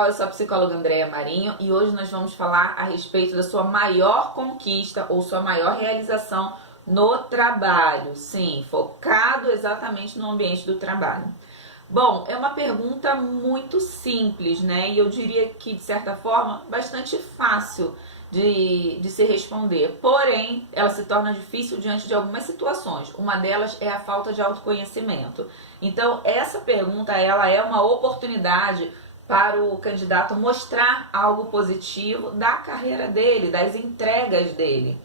pessoal, eu sou a psicóloga Andréia Marinho e hoje nós vamos falar a respeito da sua maior conquista ou sua maior realização no trabalho. Sim, focado exatamente no ambiente do trabalho. Bom, é uma pergunta muito simples, né? E eu diria que, de certa forma, bastante fácil de se responder. Porém, ela se torna difícil diante de algumas situações. Uma delas é a falta de autoconhecimento. Então, essa pergunta, ela é uma oportunidade para o candidato mostrar algo positivo da carreira dele, das entregas dele.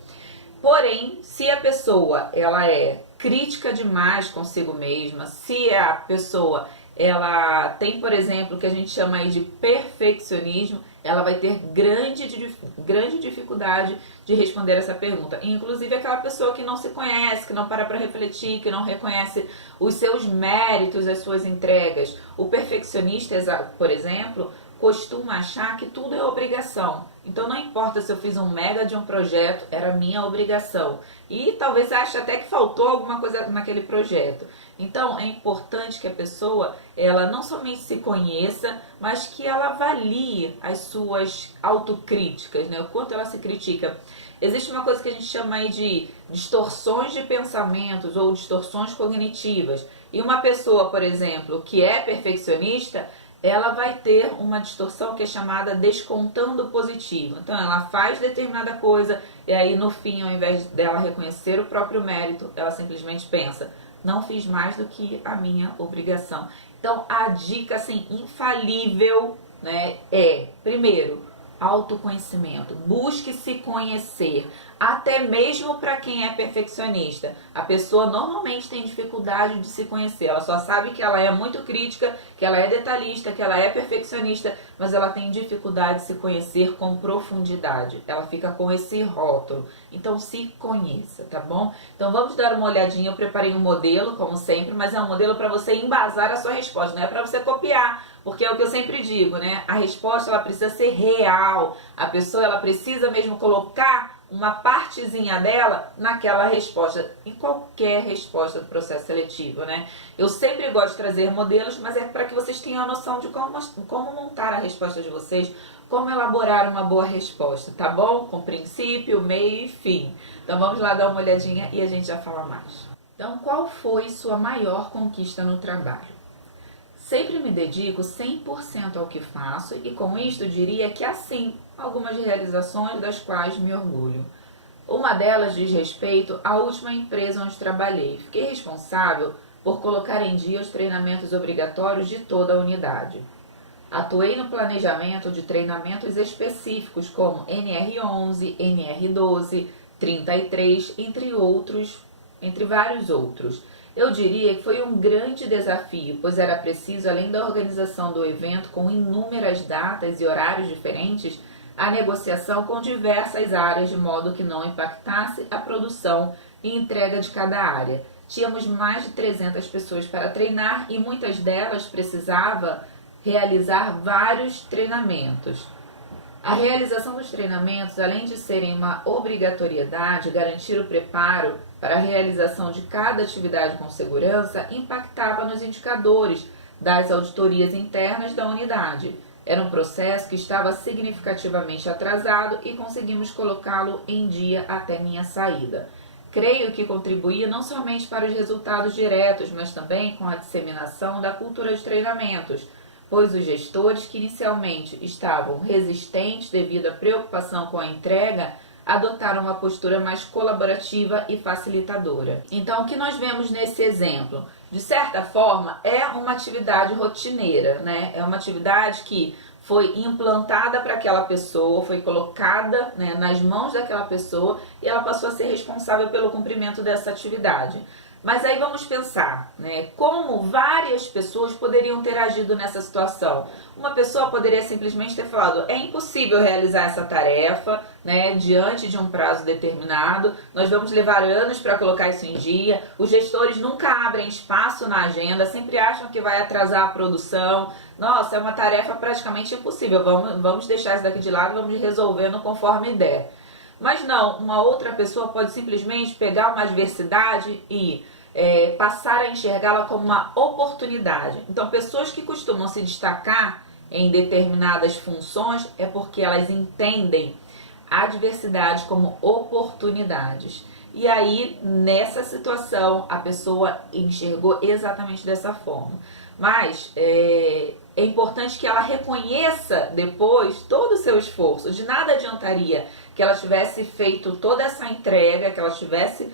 Porém, se a pessoa ela é crítica demais consigo mesma, se a pessoa ela tem, por exemplo, o que a gente chama aí de perfeccionismo, ela vai ter grande dificuldade de responder essa pergunta. Inclusive aquela pessoa que não se conhece, que não para refletir, que não reconhece os seus méritos, as suas entregas. O perfeccionista, por exemplo, costuma achar que tudo é obrigação. Então não importa se eu fiz um mega de um projeto, era minha obrigação. E talvez ache até que faltou alguma coisa naquele projeto. Então é importante que a pessoa, ela não somente se conheça, mas que ela avalie as suas autocríticas, né? O quanto ela se critica. Existe uma coisa que a gente chama aí de distorções de pensamentos ou distorções cognitivas. E uma pessoa, por exemplo, que é perfeccionista, ela vai ter uma distorção que é chamada descontando positivo. Então ela faz determinada coisa e aí no fim, ao invés dela reconhecer o próprio mérito, ela simplesmente pensa, não fiz mais do que a minha obrigação. Então a dica assim, infalível, né, é, primeiro, autoconhecimento. Busque se conhecer, até mesmo para quem é perfeccionista. A pessoa normalmente tem dificuldade de se conhecer. Ela só sabe que ela é muito crítica, que ela é detalhista, que ela é perfeccionista, mas ela tem dificuldade de se conhecer com profundidade. Ela fica com esse rótulo. Então se conheça, tá bom? Então vamos dar uma olhadinha. Eu preparei um modelo, como sempre, mas é um modelo para você embasar a sua resposta, não é para você copiar. Porque é o que eu sempre digo, né? A resposta ela precisa ser real. A pessoa ela precisa mesmo colocar uma partezinha dela naquela resposta, em qualquer resposta do processo seletivo, né? Eu sempre gosto de trazer modelos, mas é para que vocês tenham a noção de como montar a resposta de vocês, como elaborar uma boa resposta, tá bom? Com princípio, meio e fim. Então vamos lá dar uma olhadinha e a gente já fala mais. Então, qual foi sua maior conquista no trabalho? Sempre me dedico 100% ao que faço e com isto diria que há sim algumas realizações das quais me orgulho. Uma delas diz respeito à última empresa onde trabalhei. Fiquei responsável por colocar em dia os treinamentos obrigatórios de toda a unidade. Atuei no planejamento de treinamentos específicos como NR11, NR12, 33, entre vários outros. Eu diria que foi um grande desafio, pois era preciso, além da organização do evento com inúmeras datas e horários diferentes, a negociação com diversas áreas de modo que não impactasse a produção e entrega de cada área. Tínhamos mais de 300 pessoas para treinar e muitas delas precisavam realizar vários treinamentos. A realização dos treinamentos, além de serem uma obrigatoriedade, garantir o preparo para a realização de cada atividade com segurança, impactava nos indicadores das auditorias internas da unidade. Era um processo que estava significativamente atrasado e conseguimos colocá-lo em dia até minha saída. Creio que contribuía não somente para os resultados diretos, mas também com a disseminação da cultura de treinamentos, pois os gestores que inicialmente estavam resistentes devido à preocupação com a entrega, adotaram uma postura mais colaborativa e facilitadora. Então, o que nós vemos nesse exemplo? De certa forma, é uma atividade rotineira, né? É uma atividade que foi implantada para aquela pessoa, foi colocada, né, nas mãos daquela pessoa e ela passou a ser responsável pelo cumprimento dessa atividade. Mas aí vamos pensar, né, como várias pessoas poderiam ter agido nessa situação. Uma pessoa poderia simplesmente ter falado, é impossível realizar essa tarefa, né, diante de um prazo determinado, nós vamos levar anos para colocar isso em dia, os gestores nunca abrem espaço na agenda, sempre acham que vai atrasar a produção, nossa, é uma tarefa praticamente impossível, vamos deixar isso daqui de lado, vamos resolvendo conforme der. Mas não, uma outra pessoa pode simplesmente pegar uma adversidade e passar a enxergá-la como uma oportunidade. Então, pessoas que costumam se destacar em determinadas funções, é porque elas entendem a diversidade como oportunidades. E aí, nessa situação, a pessoa enxergou exatamente dessa forma. Mas é importante que ela reconheça depois todo o seu esforço. De nada adiantaria que ela tivesse feito toda essa entrega, que ela tivesse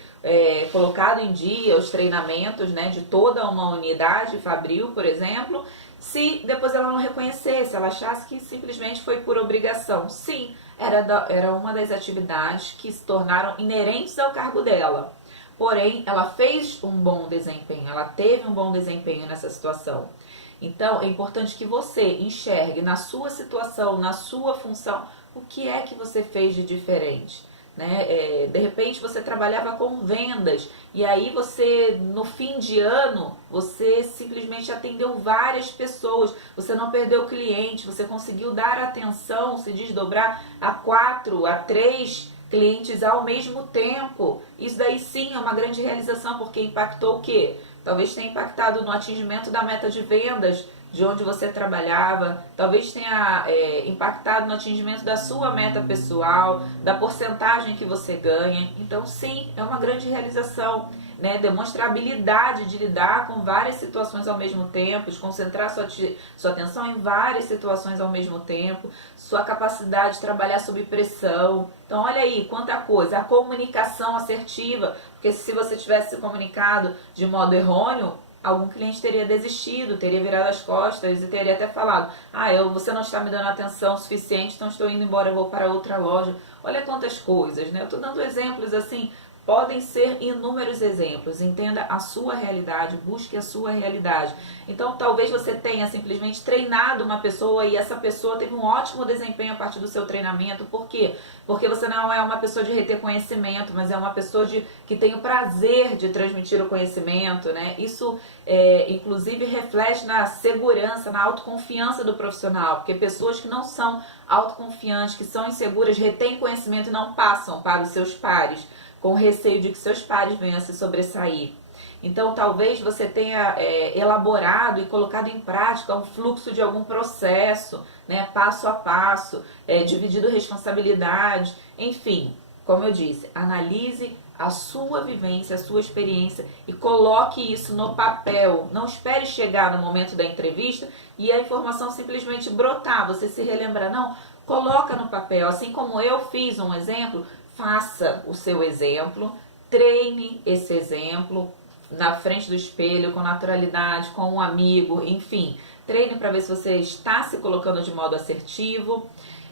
colocado em dia os treinamentos, né, de toda uma unidade fabril, por exemplo, se depois ela não reconhecesse, ela achasse que simplesmente foi por obrigação. Sim, era uma das atividades que se tornaram inerentes ao cargo dela. Porém, ela fez um bom desempenho, ela teve um bom desempenho nessa situação. Então, é importante que você enxergue na sua situação, na sua função, o que é que você fez de diferente. Né? De repente você trabalhava com vendas e aí você, no fim de ano, você simplesmente atendeu várias pessoas, você não perdeu o cliente, você conseguiu dar atenção, se desdobrar a 4, a 3 clientes ao mesmo tempo. Isso daí sim é uma grande realização, porque impactou o quê? Talvez tenha impactado no atingimento da meta de vendas de onde você trabalhava, talvez tenha impactado no atingimento da sua meta pessoal, da porcentagem que você ganha. Então sim, é uma grande realização, né? Demonstra a habilidade de lidar com várias situações ao mesmo tempo, de concentrar sua atenção em várias situações ao mesmo tempo, sua capacidade de trabalhar sob pressão. Então olha aí, quanta coisa, a comunicação assertiva, porque se você tivesse se comunicado de modo errôneo, algum cliente teria desistido, teria virado as costas e teria até falado: você não está me dando atenção suficiente, então estou indo embora, eu vou para outra loja. Olha quantas coisas, né? Eu estou dando exemplos assim, podem ser inúmeros exemplos. Entenda a sua realidade, busque a sua realidade. Então talvez você tenha simplesmente treinado uma pessoa e essa pessoa teve um ótimo desempenho a partir do seu treinamento. Por quê? Porque você não é uma pessoa de reter conhecimento, mas é uma pessoa que tem o prazer de transmitir o conhecimento, né? Isso inclusive reflete na segurança, na autoconfiança do profissional, porque pessoas que não são autoconfiantes, que são inseguras, retêm conhecimento e não passam para os seus pares, com receio de que seus pares venham a se sobressair. Então talvez você tenha elaborado e colocado em prática um fluxo de algum processo, né, passo a passo, dividido responsabilidade, enfim, como eu disse, analise a sua vivência, a sua experiência e coloque isso no papel. Não espere chegar no momento da entrevista e a informação simplesmente brotar, você se relembra, não, coloca no papel. Assim como eu fiz um exemplo, faça o seu exemplo, treine esse exemplo na frente do espelho, com naturalidade, com um amigo, enfim. Treine para ver se você está se colocando de modo assertivo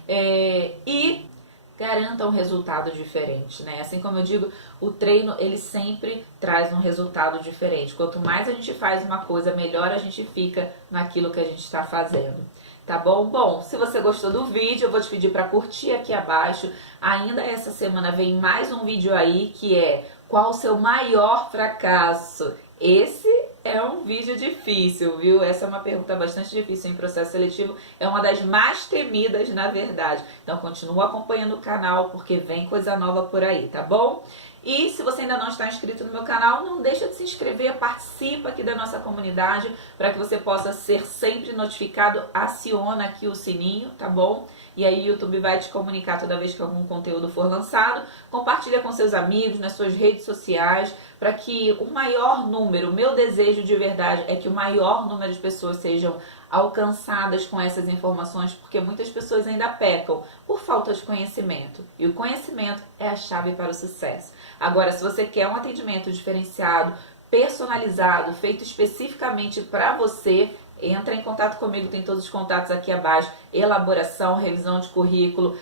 e garanta um resultado diferente, né? Assim como eu digo, o treino, ele sempre traz um resultado diferente. Quanto mais a gente faz uma coisa, melhor a gente fica naquilo que a gente está fazendo. Tá bom? Bom, se você gostou do vídeo, eu vou te pedir para curtir aqui abaixo. Ainda essa semana vem mais um vídeo aí que é: qual o seu maior fracasso? Esse é um vídeo difícil, viu? Essa é uma pergunta bastante difícil em processo seletivo. É uma das mais temidas, na verdade. Então continua acompanhando o canal, porque vem coisa nova por aí, tá bom? E se você ainda não está inscrito no meu canal, não deixa de se inscrever, participa aqui da nossa comunidade para que você possa ser sempre notificado, aciona aqui o sininho, tá bom? E aí o YouTube vai te comunicar toda vez que algum conteúdo for lançado. Compartilha com seus amigos, nas suas redes sociais, para que o maior número, o meu desejo de verdade é que o maior número de pessoas sejam alcançadas com essas informações, porque muitas pessoas ainda pecam por falta de conhecimento. E o conhecimento é a chave para o sucesso. Agora, se você quer um atendimento diferenciado, personalizado, feito especificamente para você, entra em contato comigo, tem todos os contatos aqui abaixo. Elaboração, revisão de currículo,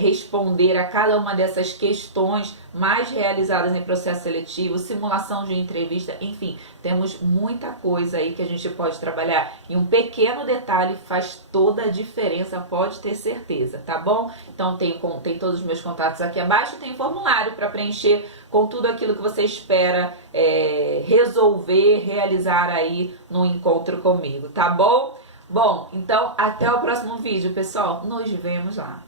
responder a cada uma dessas questões mais realizadas em processo seletivo, simulação de entrevista, enfim, temos muita coisa aí que a gente pode trabalhar. E um pequeno detalhe faz toda a diferença, pode ter certeza, tá bom? Então tem todos os meus contatos aqui abaixo, tem formulário para preencher com tudo aquilo que você espera resolver, realizar aí no encontro comigo, tá bom? Bom, então até o próximo vídeo, pessoal. Nos vemos lá.